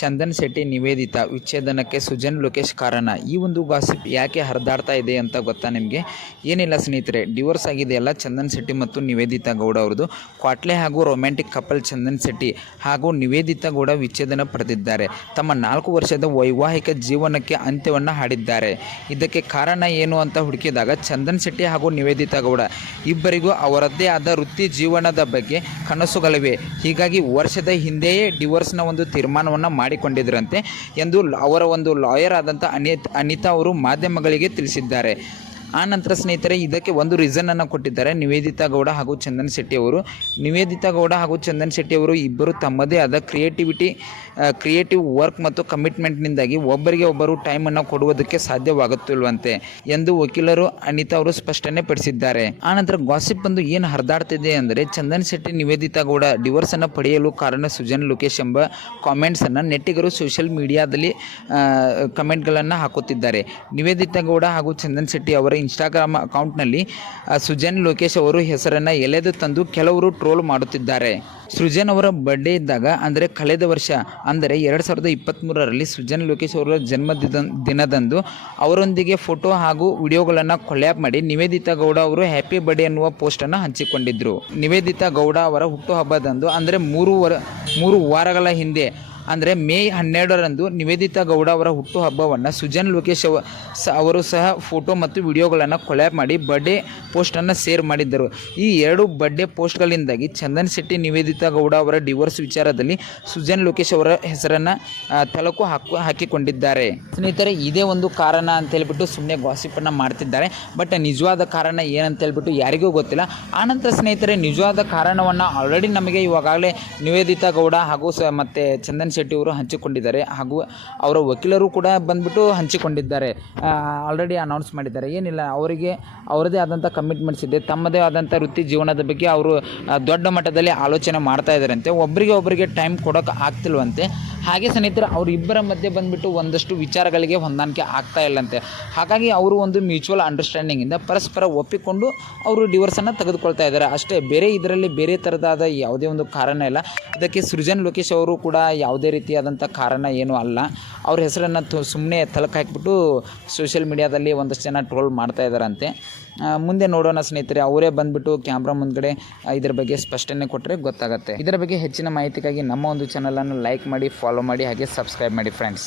ಚಂದನ್ ಶೆಟ್ಟಿ ನಿವೇದಿತ, ವಿಚ್ಛೇದನಕ್ಕೆ ಸುಜನ್ ಲೋಕೇಶ್ ಕಾರಣ. ಈ ಒಂದು ಗಾಸಿಪ್ ಯಾಕೆ ಹರಿದಾಡ್ತಾ ಇದೆ ಅಂತ ಗೊತ್ತಾ ನಿಮಗೆ? ಏನಿಲ್ಲ ಸ್ನೇಹಿತರೆ ಡಿವೋರ್ಸ್ ಆಗಿದೆಯಲ್ಲ ಚಂದನ್ ಶೆಟ್ಟಿ ಮತ್ತು ನಿವೇದಿತಾ ಗೌಡ ಅವ್ರದ್ದು. ಕ್ವಾಟ್ಲೆ ಹಾಗೂ ರೊಮ್ಯಾಂಟಿಕ್ ಕಪಲ್ ಚಂದನ್ ಶೆಟ್ಟಿ ಹಾಗೂ ನಿವೇದಿತಾ ಗೌಡ ವಿಚ್ಛೇದನ ಪಡೆದಿದ್ದಾರೆ. ತಮ್ಮ ನಾಲ್ಕು ವರ್ಷದ ವೈವಾಹಿಕ ಜೀವನಕ್ಕೆ ಅಂತ್ಯವನ್ನು ಹಾಡಿದ್ದಾರೆ. ಇದಕ್ಕೆ ಕಾರಣ ಏನು ಅಂತ ಹುಡುಕಿದಾಗ ಚಂದನ್ ಶೆಟ್ಟಿ ಹಾಗೂ ನಿವೇದಿತಾ ಗೌಡ ಇಬ್ಬರಿಗೂ ಅವರದ್ದೇ ಆದ ವೃತ್ತಿ ಜೀವನದ ಬಗ್ಗೆ ಕನಸುಗಳಿವೆ. ಹೀಗಾಗಿ ವರ್ಷದ ಹಿಂದೆಯೇ ಡಿವೋರ್ಸ್ನ ಒಂದು ತೀರ್ಮಾನವನ್ನು ಮಾಡಿಕೊಂಡಿದ್ರಂತೆ ಎಂದು ಅವರ ಒಂದು ಲಾಯರ್ ಆದಂಥ ಅನಿತ್ ಅನಿತಾ ಅವರು ಮಾಧ್ಯಮಗಳಿಗೆ ತಿಳಿಸಿದ್ದಾರೆ. ಆ ನಂತರ ಸ್ನೇಹಿತರೆ, ಇದಕ್ಕೆ ಒಂದು ರೀಸನ್ ಅನ್ನು ಕೊಟ್ಟಿದ್ದಾರೆ. ನಿವೇದಿತಾ ಗೌಡ ಹಾಗೂ ಚಂದನ್ ಶೆಟ್ಟಿ ಅವರು ನಿವೇದಿತಾ ಗೌಡ ಹಾಗೂ ಚಂದನ್ ಶೆಟ್ಟಿ ಅವರು ಇಬ್ಬರು ತಮ್ಮದೇ ಆದ ಕ್ರಿಯೇಟಿವಿಟಿ ಕ್ರಿಯೇಟಿವ್ ವರ್ಕ್ ಮತ್ತು ಕಮಿಟ್ಮೆಂಟ್ನಿಂದಾಗಿ ಒಬ್ಬರಿಗೆ ಒಬ್ಬರು ಟೈಮನ್ನು ಕೊಡುವುದಕ್ಕೆ ಸಾಧ್ಯವಾಗುತ್ತಿಲ್ವಂತೆ ಎಂದು ವಕೀಲರು ಅನಿತಾ ಅವರು ಸ್ಪಷ್ಟನೆ ಪಡಿಸಿದ್ದಾರೆ. ಆನಂತರ ಗಾಸಿಪ್ ಬಂದು ಏನು ಹರಿದಾಡ್ತಿದೆ ಅಂದರೆ, ಚಂದನ್ ಶೆಟ್ಟಿ, ನಿವೇದಿತಾ ಗೌಡ ಡಿವೋರ್ಸನ್ನು ಪಡೆಯಲು ಕಾರಣ ಸುಜನ್ ಲೋಕೇಶ್ ಎಂಬ ಕಾಮೆಂಟ್ಸನ್ನು ನೆಟ್ಟಿಗರು ಸೋಷಿಯಲ್ ಮೀಡಿಯಾದಲ್ಲಿ ಕಮೆಂಟ್ಗಳನ್ನು ಹಾಕುತ್ತಿದ್ದಾರೆ. ನಿವೇದಿತಾ ಗೌಡ ಹಾಗೂ ಚಂದನ್ ಶೆಟ್ಟಿ ಅವರ ಇನ್ಸ್ಟಾಗ್ರಾಮ್ ಅಕೌಂಟ್ನಲ್ಲಿ ಸುಜನ್ ಲೋಕೇಶ್ ಅವರು ಹೆಸರನ್ನು ಎಳೆದು ತಂದು ಕೆಲವರು ಟ್ರೋಲ್ ಮಾಡುತ್ತಿದ್ದಾರೆ. ಸೃಜನ್ ಅವರ ಬರ್ಡೇ ಇದ್ದಾಗ, ಅಂದರೆ ಕಳೆದ ವರ್ಷ, ಅಂದರೆ ಎರಡು ಸಾವಿರದ ಇಪ್ಪತ್ತ್ಮೂರರಲ್ಲಿ ಸುಜನ್ ಲೋಕೇಶ್ ಅವರ ಜನ್ಮದಿನ, ದಿನದಂದು ಅವರೊಂದಿಗೆ ಫೋಟೋ ಹಾಗೂ ವಿಡಿಯೋಗಳನ್ನು ಕೊಲ್ಯಾಪ್ ಮಾಡಿ ನಿವೇದಿತಾ ಗೌಡ ಅವರು ಹ್ಯಾಪಿ ಬರ್ಡೇ ಎನ್ನುವ ಪೋಸ್ಟನ್ನು ಹಂಚಿಕೊಂಡಿದ್ದರು ನಿವೇದಿತಾ ಗೌಡ ಅವರ ಹುಟ್ಟುಹಬ್ಬದಂದು, ಅಂದರೆ ಮೂರು ವರ ಮೂರು ವಾರಗಳ ಹಿಂದೆ ಅಂದರೆ ಮೇ ಹನ್ನೆರಡರಂದು ನಿವೇದಿತಾ ಗೌಡ ಅವರ ಹುಟ್ಟುಹಬ್ಬವನ್ನು ಸುಜನ್ ಲೋಕೇಶ್ ಅವ ಅವರು ಸಹ ಫೋಟೋ ಮತ್ತು ವಿಡಿಯೋಗಳನ್ನು ಕೊಲ್ಯಾಪ್ ಮಾಡಿ ಬರ್ಡೇ ಪೋಸ್ಟನ್ನು ಶೇರ್ ಮಾಡಿದ್ದರು. ಈ ಎರಡು ಬರ್ಡೇ ಪೋಸ್ಟ್ಗಳಿಂದಾಗಿ ಚಂದನ್ ಶೆಟ್ಟಿ, ನಿವೇದಿತಾ ಗೌಡ ಅವರ ಡಿವೋರ್ಸ್ ವಿಚಾರದಲ್ಲಿ ಸುಜನ್ ಲೋಕೇಶ್ ಅವರ ಹೆಸರನ್ನು ತಲಕು ಹಾಕು ಹಾಕಿಕೊಂಡಿದ್ದಾರೆ. ಸ್ನೇಹಿತರೆ, ಇದೇ ಒಂದು ಕಾರಣ ಅಂತ ಹೇಳ್ಬಿಟ್ಟು ಸುಮ್ಮನೆ ಗಾಸಿಪನ್ನು ಮಾಡ್ತಿದ್ದಾರೆ. ಬಟ್ ನಿಜವಾದ ಕಾರಣ ಏನಂತ ಹೇಳ್ಬಿಟ್ಟು ಯಾರಿಗೂ ಗೊತ್ತಿಲ್ಲ. ಆನಂತರ ಸ್ನೇಹಿತರೆ, ನಿಜವಾದ ಕಾರಣವನ್ನು ಆಲ್ರೆಡಿ ನಮಗೆ ಇವಾಗಲೇ ನಿವೇದಿತಾ ಗೌಡ ಹಾಗೂ ಮತ್ತು ಚಂದನ್ ಶೆಟ್ಟಿ ಅವರು ಹಂಚಿಕೊಂಡಿದ್ದಾರೆ ಹಾಗೂ ಅವರ ವಕೀಲರು ಕೂಡ ಬಂದ್ಬಿಟ್ಟು ಹಂಚಿಕೊಂಡಿದ್ದಾರೆ. ಆಲ್ರೆಡಿ ಅನೌನ್ಸ್ ಮಾಡಿದ್ದಾರೆ. ಏನಿಲ್ಲ, ಅವರಿಗೆ ಅವರದೇ ಆದಂಥ ಕಮಿಟ್ಮೆಂಟ್ಸ್ ಇದೆ. ತಮ್ಮದೇ ಆದಂಥ ವೃತ್ತಿ ಜೀವನದ ಬಗ್ಗೆ ಅವರು ದೊಡ್ಡ ಮಟ್ಟದಲ್ಲಿ ಆಲೋಚನೆ ಮಾಡ್ತಾ ಇದ್ದಾರಂತೆ. ಒಬ್ಬರಿಗೆ ಒಬ್ಬರಿಗೆ ಟೈಮ್ ಕೊಡೋಕೆ ಆಗ್ತಿಲ್ವಂತೆ. ಹಾಗೆ ಸ್ನೇಹಿತರೆ ಅವರಿಬ್ಬರ ಮಧ್ಯೆ ಬಂದುಬಿಟ್ಟು ಒಂದಷ್ಟು ವಿಚಾರಗಳಿಗೆ ಹೊಂದಾಣಿಕೆ ಆಗ್ತಾ ಇಲ್ಲಂತೆ. ಹಾಗಾಗಿ ಅವರು ಒಂದು ಮ್ಯೂಚುವಲ್ ಅಂಡರ್ಸ್ಟ್ಯಾಂಡಿಂಗಿಂದ ಪರಸ್ಪರ ಒಪ್ಪಿಕೊಂಡು ಅವರು ಡಿವರ್ಸನ್ನು ತೆಗೆದುಕೊಳ್ತಾ ಇದ್ದಾರೆ. ಅಷ್ಟೇ, ಬೇರೆ ಇದರಲ್ಲಿ ಬೇರೆ ಥರದಾದ ಯಾವುದೇ ಒಂದು ಕಾರಣ ಇಲ್ಲ. ಇದಕ್ಕೆ ಸೃಜನ್ ಲೋಕೇಶ್ ಅವರು ಕೂಡ ಯಾವುದೇ ರೀತಿಯಾದಂಥ ಕಾರಣ ಏನೂ ಅಲ್ಲ. ಅವ್ರ ಹೆಸರನ್ನು ತು ಸುಮ್ಮನೆ ತಲಕ ಹಾಕಿಬಿಟ್ಟು ಸೋಷಿಯಲ್ ಮೀಡಿಯಾದಲ್ಲಿ ಒಂದಷ್ಟು ಜನ ಟ್ರೋಲ್ ಮಾಡ್ತಾ ಇದ್ದಾರಂತೆ. ಮುಂದೆ ನೋಡೋಣ ಸ್ನೇಹಿತರೆ, ಅವರೇ ಬಂದುಬಿಟ್ಟು ಕ್ಯಾಮ್ರಾ ಮುಂದ್ಗಡೆ ಇದ್ರ ಬಗ್ಗೆ ಸ್ಪಷ್ಟನೆ ಕೊಟ್ಟರೆ ಗೊತ್ತಾಗುತ್ತೆ. ಇದರ ಬಗ್ಗೆ ಹೆಚ್ಚಿನ ಮಾಹಿತಿಗಾಗಿ ನಮ್ಮ ಒಂದು ಚಾನಲನ್ನು ಲೈಕ್ ಮಾಡಿ ಫಾಲೋ ಮಾಡಿ, ಹಾಗೆ ಸಬ್ಸ್ಕ್ರೈಬ್ ಮಾಡಿ ಫ್ರೆಂಡ್ಸ್